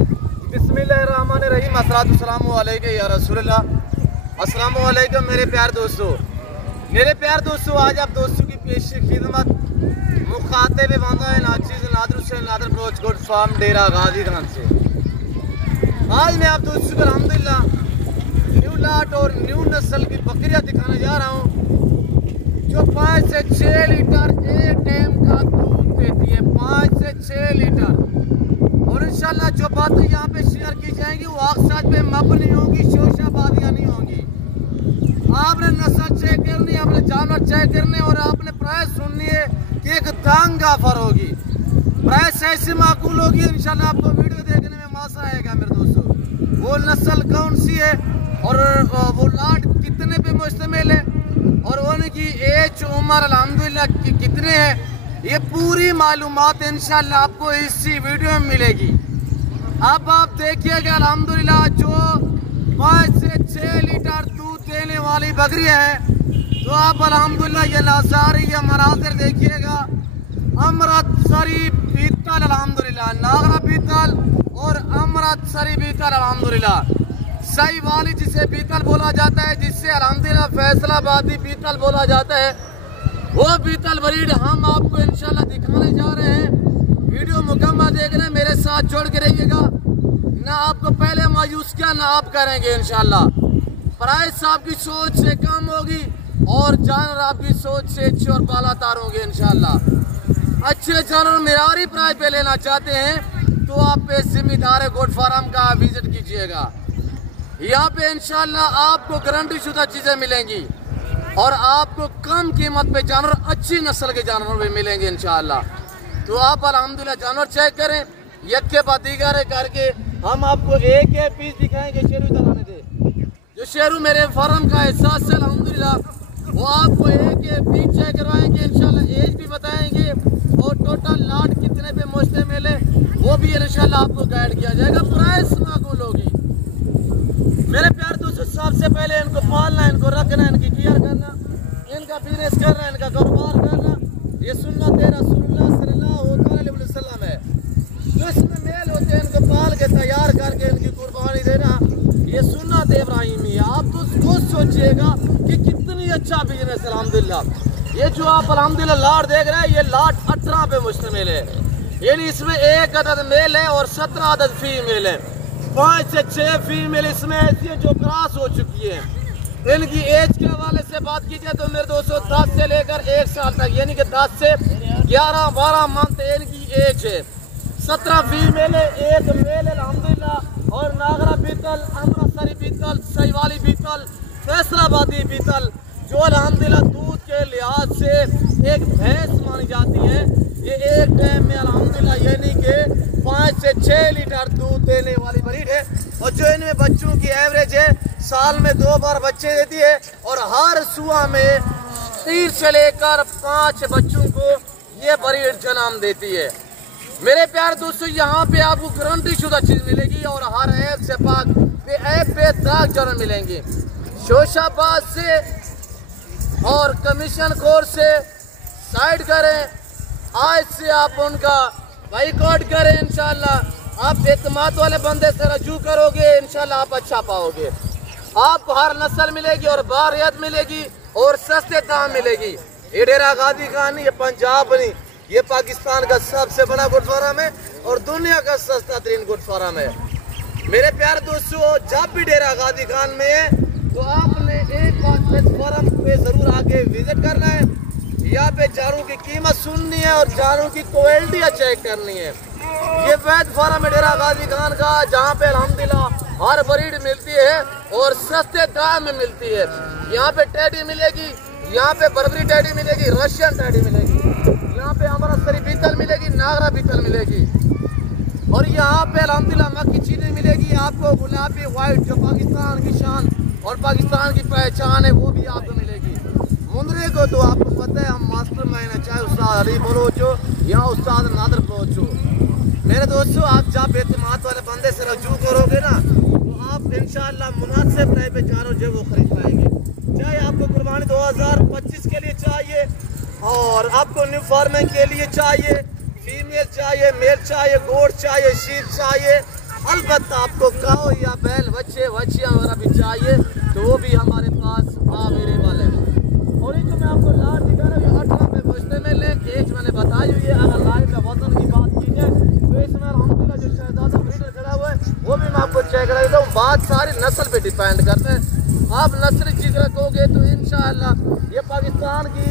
बिस्मिल्लाहिर्रहमानिर्रहीम। अस्सलातु अलैका या रसूलल्लाह। अस्सलामु अलैकुम मेरे प्यार दोस्तों। आज आप दोस्तों की पेश खिदमत मुखातिब वांगा नाचीज नादर हुसैन नादर ब्रोच गुड फार्म डेरा गाजी खान से। आज मैं आप दोस्तों को अल्हम्दुलिल्लाह न्यू लाट और न्यू नस्ल की बकरियां दिखाने जा रहा हूँ जो 5 से 6 लीटर एक टाइम का दूध देती है। 5 से 6 लीटर। और इंशाल्लाह जो बातें यहाँ पे शेयर की जाएंगी वो आकसाज पे मबनी होंगी, शोशाबादियाँ नहीं होंगी। आपने नस्ल चेक करनी है, आपने जानवर चेक करने और आपने प्राइस सुननी है कि एक दांग ऑफर होगी। प्राइस ऐसी माकूल होगी इंशाल्लाह आपको वीडियो देखने में मजा आएगा मेरे दोस्तों। वो नस्ल कौन सी है और वो लाट कितने पे मुश्तमिल है और उनकी एज उम्र अल्हम्दुलिल्लाह कितने है, ये पूरी मालूमात इंशाल्लाह आपको इसी वीडियो में मिलेगी। अब आप देखिएगा अल्हम्दुलिल्लाह जो 5 से 6 लीटर दूध देने वाली बकरियां है तो आप अल्हम्दुलिल्लाह ये नज़ारे ये मनाजिर देखिएगा। अमृतसरी बीतल अल्हम्दुलिल्लाह, नागरा बीतल और अमृतसरी बीतल अल्हम्दुलिल्लाह, सही वाली जिसे बीतल बोला जाता है, जिससे अल्हम्दुलिल्लाह फैसलाबादी बीतल बोला जाता है, वो बीतल ब्रीड हम आपको इंशाल्लाह दिखाने जा रहे हैं। वीडियो मुकम्मल देख रहे हैं, मेरे साथ जोड़ के रहिएगा। ना आपको पहले मायूस किया ना आप करेंगे इंशाल्लाह। प्राइस आपकी सोच से कम होगी और जानवर आपकी सोच से अच्छे और बालातार होंगे इंशाल्लाह। अच्छे जानवर मेरारी प्राइस पे लेना चाहते हैं तो आप पे जिम्मेदार गोट फार्म का विजिट कीजिएगा। यहाँ पे इंशाल्लाह आपको गारंटी शुदा चीजें मिलेंगी और आपको कम कीमत पे जानवर, अच्छी नस्ल के जानवर भी मिलेंगे इंशाल्लाह। तो आप अल्हम्दुलिल्लाह जानवर चेक करें, यक्के बातीगर करके हम आपको एक पीस दिखाएंगे। शेरू इधर आने दे। जो शेरू मेरे फार्म का एहसास है अल्हम्दुलिल्लाह वो आपको एक पीस चेक करवाएंगे इंशाल्लाह, एज भी बताएंगे और टोटल लाट कितने पे मुश्तमिल है वो भी इंशाल्लाह आपको गाइड किया जाएगा। प्राइस माकूल होगी मेरे प्यार दोस्तों। सबसे पहले इनको पालना, इनको रखना, इनकी केयर करना, इनका बिजनेस करना, इनका कारोबार करना, ये सुन्नत रसूलुल्लाह सल्लल्लाहु अलैहि वसल्लम है। जो इसमें मेल होते हैं इनको पाल के तैयार करके इनकी कुर्बानी देना, ये सुन्नत इब्राहिमी है। आप तो खुद सोचिएगा कि कितनी अच्छा बिजनेस है अल्हम्दुलिल्लाह। ये जो आप अल्हम्दुलिल्लाह लाट देख रहे हैं ये लाट 18 पे मुश्तमिल है, यानी इसमें 1 अदद मेल है और 17 अदद फीमेल है। 5 से 6 फीमेल इसमें ऐसी है जो क्रॉस हो चुकी है। इनकी एज के हवाले से बात की जाए तो मेरे दोस्तों 10 से लेकर 1 साल तक, यानी कि 10 से 11-12 मंथ इनकी एज है। 17 फीमेल है, 1 मेल है अल्हम्दुलिल्लाह। और नागरा बीतल, अमृतसरी बीतल, सहीवाली बीतल, फैसलाबादी बीतल जो अल्हम्दुलिल्लाह दूध के लिहाज से एक भैंस मानी जाती है। ये एक टाइम में अल्हम्दुलिल्लाह यानी कि 5 से 6 लीटर दूध देने वाली ब्रीड है। और जो इनमें बच्चों की एवरेज है साल में 2 बार बच्चे देती है और हर सुबह में 3 से लेकर 5 बच्चों को ये ब्रीड जन्म देती है। मेरे प्यार दोस्तों यहाँ पे आपको गारंटी शुदा चीज मिलेगी और हर ऐप से पाक ऐप पे दाग जानवर मिलेंगे। शोशाबाद से और कमीशन खोर से साइड करें, आज से आप उनका बाइकआउट करें इंशाल्लाह। आप एतमाद वाले बंदे से रजू करोगे इंशाल्लाह आप अच्छा पाओगे। आपको हर नस्ल मिलेगी और बारियत मिलेगी और सस्ते दाम मिलेगी। ये डेरा गाजी खान ये पंजाब नहीं, ये पाकिस्तान का सबसे बड़ा गुड फार्म है और दुनिया का सस्ता तरीन गुड फार्म है। मेरे प्यार दोस्तों जब भी डेरा गाजी खान में है तो आपने एक बार इस फार्म पे जरूर आके विजिट करना है। यहाँ पे जानवरों की कीमत सुननी है और जानवरों की क्वालिटी चेक करनी है। ये वैद फार्म है डेरा गाजी खान का जहाँ पे अल्हम्दुलिल्लाह हर ब्रीड मिलती है और सस्ते दाम में मिलती है। यहाँ पे टैडी मिलेगी, यहाँ पे बर्बरी टैडी मिलेगी, रशियन टैडी मिलेगी, यहाँ पे अमृतसरी बीतल मिलेगी, नागरा बीतल मिलेगी और यहाँ पे अल्हम्दुलिल्लाह मक्की चीनी मिलेगी आपको, गुलाबी व्हाइट जो पाकिस्तान की शान और पाकिस्तान की पहचान है वो भी आपको मिलेगी। मुंदरे को तो आपको पता है हम मास्टर माइंड है, चाहे उस्ताद अली बलोच हो या उस्ताद नादर बलोच हो। मेरे दोस्तों आप जब एतमाद वाले बंदे से रजू करोगे ना तो आप इंशाल्लाह मुनासिब प्राइस पे जानवर जो वो खरीद पाएंगे। चाहे आपको कुर्बानी 2025 के लिए चाहिए और आपको न्यू फार्मिंग के लिए चाहिए, फीमेल चाहिए, मेल चाहिए, गोट चाहिए, शीप चाहिए, अलबत्ता आपको काऊ या बैल बच्चे बच्चियाँ वगैरह भी चाहिए तो वो भी हमारे पास अवेलेबल है। और ये जो मैं आपको लाट दिखा रहा हूँ 18 में बचते में ले एज मैंने बताई हुई है। अगर लाइव में वजन की बात की जाए तो इसमें अलहमदुलिल्लाह जो शहजादा ब्रीडर खड़ा हुआ है वो भी मैं आपको चेक करा देता हूँ। बात सारी नस्ल पे डिपेंड करते हैं। आप नस्ल चीज रखोगे तो इंशाअल्लाह ये पाकिस्तान की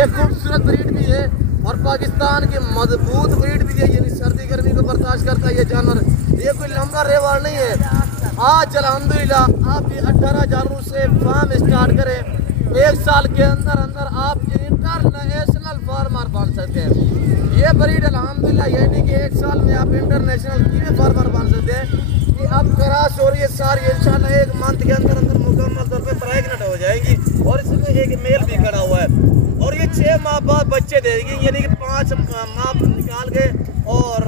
एक खूबसूरत ब्रीड भी है और पाकिस्तान की मजबूत ब्रीड भी है, यानी सर्दी गर्मी को बर्दाश्त करता है ये जानवर। ये कोई लंबा रेवार नहीं है। आज अल्हम्दुलिल्लाह आप भी 18 जानवरों से फार्म स्टार्ट करें, 1 साल के अंदर अंदर आप इंटरनेशनल फार्मर बन सकते हैं। ये ब्रीड अल्हम्दुलिल्लाह यानी कि 1 साल में आप इंटरनेशनल कीवे फार्मर बन सकते हैं। कि अब क्रॉस हो रही है सारी इंशाल्लाह 1 मंथ के अंदर अंदर मुकम्मल तौर पे प्रेग्नेंट हो जाएगी। और इसमें एक मेल भी खड़ा हुआ है और ये 6 माह बाद बच्चे देगी, यानी कि 5 माह निकाल के और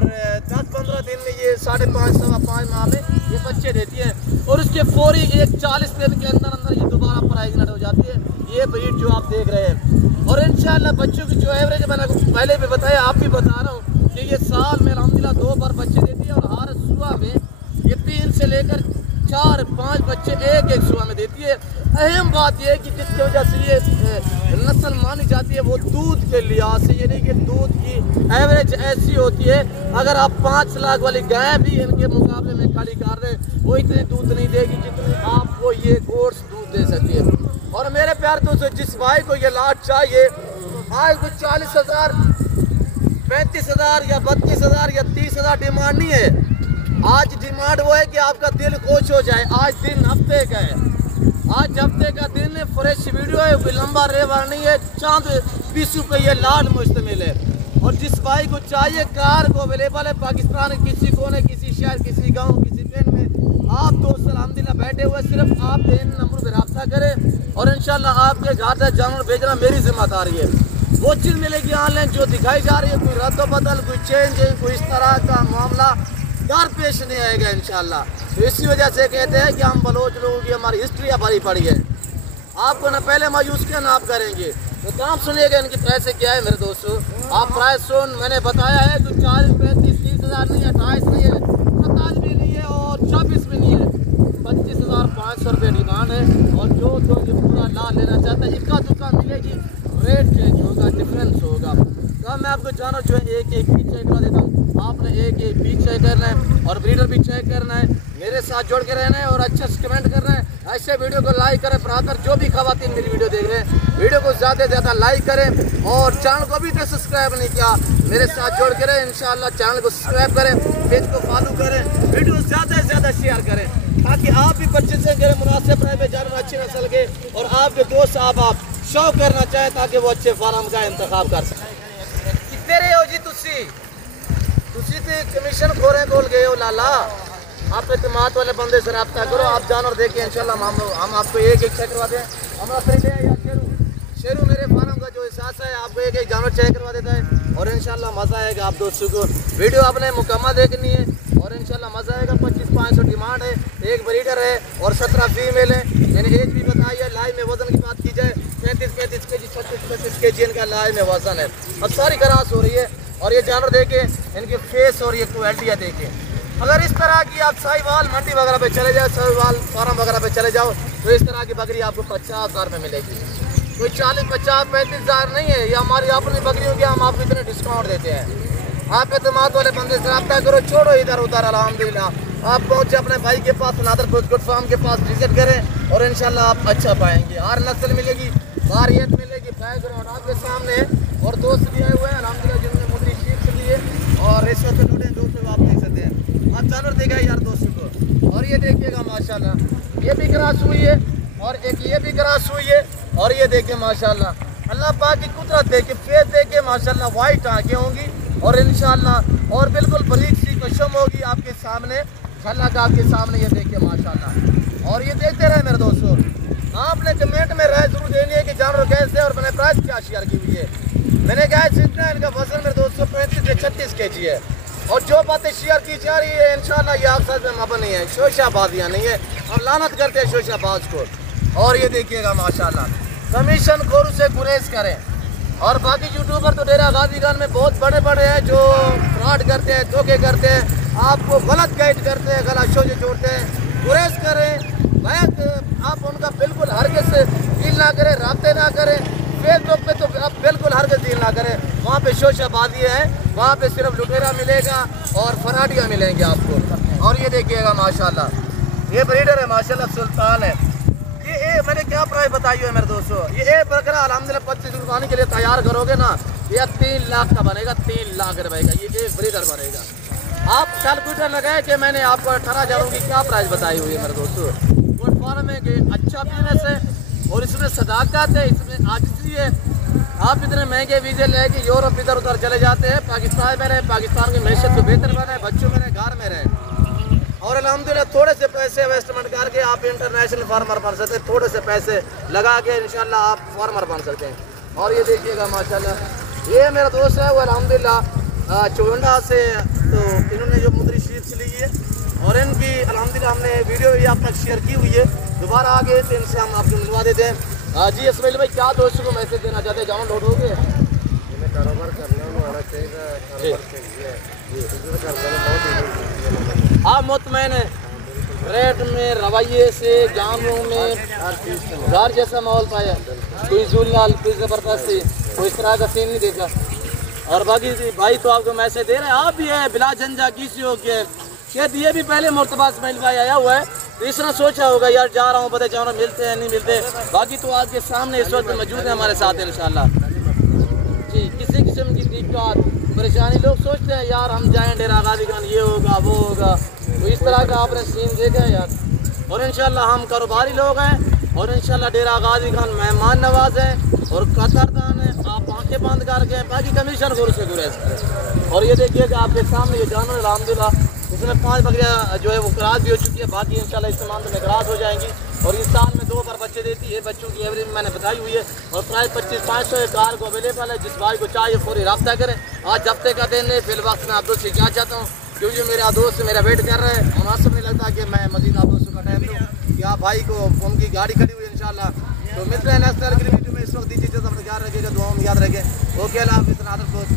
10-15 दिन में ये 5.5 सवा 5 माह में ये बच्चे देती है। और उसके फौरी एक 40 दिन के अंदर अंदर ये दोबारा प्रेग्नेंट हो जाती है। ये ब्रीड जो आप देख रहे हैं और इंशाल्लाह बच्चों की जो एवरेज मैंने पहले भी बताया आप भी बता रहा हूँ कि ये साल में अल्हम्दुलिल्लाह 2 बार बच्चे देती है। और हर सुबह में ये 3 से लेकर 4-5 बच्चे एक सुबह में देती है। अहम बात यह है कि जिसकी वजह से ये नस्ल मानी जाती है वो दूध के लिहाज से, यानी कि दूध की एवरेज ऐसी होती है अगर आप 5 लाख वाली गाय भी इनके मुकाबले में खड़ी कर रहे हैं वो इतनी दूध नहीं देगी जितनी आपको ये गोट्स दूध दे सकती है। और मेरे प्यार दोस्तों जिस भाई को ये लाट चाहिए आज को 40,000 35,000 या 32,000 या 30,000 डिमांड नहीं है। आज डिमांड वो है कि आपका दिल खुश हो जाए। आज दिन हफ्ते का है, आज हफ्ते का दिन है, फ्रेश वीडियो है, कोई लंबा रेवार नहीं है, चांद पीसू पे ये लाट मुश्तमिल है। और जिस भाई को चाहिए कार को अवेलेबल है पाकिस्तान के किसी कोने किसी शहर किसी गांव किसी पेन में आप दोस्त अल्हम्दुलिल्लाह बैठे हुए सिर्फ आप इन नंबर पर रब्ता करें और इंशाल्लाह आपके घर तक जानवर भेजना मेरी जिम्मेदारी है। वो चीज़ मिलेगी ऑनलाइन जो दिखाई जा रही है, कोई रद्द बदल कोई चेंज कोई इस तरह का मामला यार पेश नहीं आएगा इंशाल्लाह। तो इसी वजह से कहते हैं कि हम बलोच लोगों की हमारी हिस्ट्री भरी पड़ी है। आपको ना पहले मायूस किया ना आप करेंगे। तो काम सुनिएगा इनकी पैसे क्या है मेरे दोस्तों। आप प्राइस सुन मैंने बताया है तो 40-35-30,000 नहीं है, 28 नहीं है, 27 भी नहीं है और 24 भी नहीं है, 25,500 रुपये डिमांड है। और जो ये पूरा लाल लेना चाहता है इक्का दुक्का मिलेगी, रेट चेंज होगा, डिफरेंस होगा। तो मैं आपको जानवर जो है एक पीस चेक करा देता हूँ। आपने एक पीस चेक करना है और ब्रीडर भी चेक करना है, मेरे साथ जोड़ के रहना है और अच्छे से कमेंट करना है। ऐसे वीडियो को लाइक करें ब्रादर, जो भी खवातीन मेरी वीडियो देख रहे हैं वीडियो को ज़्यादा से ज़्यादा लाइक करें और चैनल को अभी तक सब्सक्राइब नहीं किया मेरे साथ जोड़ के रहें। इंशाल्लाह चैनल को सब्सक्राइब करें, पेज को फॉलो करें, वीडियो ज़्यादा से ज़्यादा शेयर करें ताकि आप भी परचेज करें मुनासिब प्राइस में जानवर अच्छी नस्ल के और आपके दोस्त आप शौक करना चाहें ताकि वो अच्छे फार्म का इंतखाब कर सकें। कितने रहे हो जी तुसी तो कमीशन खोरे खोल गए हो लाला। आप एतमाद वाले बंदे से रब्ता करो, आप जानवर देखिए इंशाल्लाह हम आपको एक चेक करवा दें। हमारा फ्रेंड है या शेरू मेरे फार्म का जो एहसास है आपको एक जानवर चेक करवा देता है और इंशाल्लाह मज़ा आएगा। आप दोस्तों को वीडियो आपने मुकम्मल देखनी है और इंशाल्लाह मज़ा आएगा। 25,500 डिमांड है, एक ब्रीडर है और 17 फीमेल है, यानी एज भी बताइए। लाइव में वजन की बात की जाए 35 के जी 36 के जी इनका लाइव में वजन है। अब सारी ग्रास हो रही है और ये जानवर देखे इनके फेस और ये क्वालिटियाँ देखे। अगर इस तरह की आप साहिवाल मंडी वगैरह पे चले जाओ, साहिवाल फार्म वगैरह पे चले जाओ तो इस तरह की बकरी आपको 50,000 में मिलेगी। कोई 40, 50, 35,000 नहीं है। ये हमारी अपनी बकरियों की हम आपको इतने डिस्काउंट देते हैं। आप एतमाद वाले बंदे से रब्ता करो, छोड़ो इधर उधर। अल्हम्दुलिल्लाह आप पहुँचे अपने भाई के पास नादर गुड फार्म के पास विजिट करें और इंशाल्लाह आप अच्छा पाएंगे। हर नस्ल मिलेगी, वारियत मिलेगी, बैकग्राउंड आपके सामने है और दोस्त भी आए हुए हैं अल्हम्दुलिल्लाह जिन्होंने मुद्री शीट ली है और इस वक्त नोटे दोस्तों आप देख सकते हैं। आप जानवर देखा यार दोस्तों को और ये देखिएगा माशाल्लाह ये भी क्रॉस हुई है और एक ये भी क्रॉस हुई है और ये देखिए माशाल्लाह अल्लाह पाक की कुदरत देखे, फेस देखे माशाल्लाह वाइट आंखें होंगी और इंशाल्लाह और बिल्कुल बरीक सी कशम होगी आपके सामने झलक आपके सामने। ये देखिए माशाल्लाह और ये देखते रहे मेरे दोस्तों। आपने कमेंट में राय जरूर देनी है कि जानवर कैसे और मैंने प्राइस क्या शेयर की हुई है। मैंने कहा जितना इनका वजन मेरे दोस्तों 35 से 36 kg है और जो बातें शेयर की जा रही है इंशाल्लाह ये आप साथ में मबन नहीं है, शोशाबाजियाँ नहीं है। हम लानत करते हैं शोशाबाज को। और ये देखिएगा माशाल्लाह कमीशन खोर से गुरेज करें। और बाकी यूट्यूबर तो डेरा गाजी खान में बहुत बड़े बड़े हैं जो फ्रॉड करते हैं, धोखे करते हैं। आपको गलत गाइड करते हैं, गलत सोचे जोड़ते हैं। गुरेज करें भाई, आप उनका बिल्कुल हरगिज़ से डील ना करें, राब्ते ना करें। फेसबुक पे तो आप बिल्कुल हरगिज़ डील ना करें, वहाँ पे शोशाबाजी है, वहाँ पे सिर्फ लुटेरा मिलेगा और फराडियाँ मिलेंगे आपको। और ये देखिएगा माशाल्लाह, ये ब्रीडर है माशाल्लाह, सुल्तान है। ये मैंने क्या प्राइस बताई है मेरे दोस्तों, ये एक बकरा अल्हम्दुलिल्लाह 25 कुर्बानी के लिए तैयार करोगे ना, ये 3 लाख का बनेगा, 3 लाख रुपए का ये एक ब्रीडर बनेगा। आप कैलकुलेटर लगाए कि मैंने आपको 18,000 की क्या प्राइस बताई हुई है मेरे दोस्तों। गोट फार्म है कि अच्छा बिजनेस है और इसमें सदाकत है, इसमें आजिज़ी है। आप इतने महंगे वीज़े लेके यूरोप इधर उधर चले जाते हैं, पाकिस्तान में रहे, पाकिस्तान की मैशत को बेहतर बनाए, बच्चों में रहे, घर में रहे, और अल्हम्दुलिल्लाह थोड़े से पैसे इन्वेस्टमेंट करके आप इंटरनेशनल फार्मर बन सकते हैं। थोड़े से पैसे लगा के इंशाल्लाह आप फार्मर बन सकते हैं। और ये देखिएगा माशाल्लाह, ये मेरा दोस्त है वो अल्हम्दुलिल्लाह चोंडा से, तो इन्होंने जो मुद्री शीट्स ली है और इनकी अल्हम्दुलिल्लाह हमने वीडियो भी आप तक शेयर की हुई है। दोबारा आगे तो इनसे हम आपको मिलवा देते हैं। जी इसमाइल भाई, क्या दोस्तों को मैसेज देना चाहते हैं, डाउनलोड हो गए? कारोबार करने आना चाहिए, आप मुतमैन है रेट में, रवैये से, जानों में घर जैसा माहौल पाया, कोई जुल्लाल, कोई ज़बरदस्ती, कोई इस तरह का सीन नहीं देखा। और बाकी भाई तो आपको मैसेज दे रहे हैं, आप भी है बिला झंझा किसी हो गया, शायद ये भी पहले मुर्तबा इस्माइल भाई आया हुआ है, तो इसने सोचा होगा यार जा रहा हूँ, पता जाना मिलते हैं नहीं मिलते। बाकी तो आपके सामने इस वक्त मौजूद है हमारे साथ इंशाल्लाह। जी किसी किस्म की दिक्कत परेशानी, लोग सोचते हैं यार हम जाएं डेरा गाजी खान, ये होगा वो होगा, तो इस तरह का आपने सीन देखा है यार। और इंशाल्लाह हम कारोबारी लोग हैं और इंशाल्लाह डेरा गाजी खान मेहमान नवाज हैं और कतरदान है। आप आंखें बंद करके बाकी कमीशन से गुरेज करें। और ये देखिए कि आपके सामने ये जानवर अल्हम्दुलिल्लाह इसमें 5 बकरियाँ जो है वो क्रास भी हो चुकी है, बाकी इंशाल्लाह इस मंथ में क्रास हो जाएंगी। और इस साल में 2 बार बच्चे देती है, बच्चों की एवरेज मैंने बताई हुई है। और प्राइस 2500 कार को अवेलेबल है, जिस भाई को चाहिए फौरी रब्ता करें। आज हफ्ते का दिन है, फिर वक्त में आप दोस्त से क्या चाहता हूँ, क्योंकि मेरा दोस्त मेरा वेट कर रहे हैं, मुनासिब नहीं लगता कि मैं मजीद आप दोस्तों का टाइम दूँ कि आप भाई को उनकी गाड़ी खड़ी हुई है इंशाल्लाह। तो मिलते हैं नेक्स्ट वीडियो में, इस वक्त दीजिए अपना ख्याल रखिएगा, दुआ में याद रखें। ओके अल्लाह हाफ़िज़, दोस्त।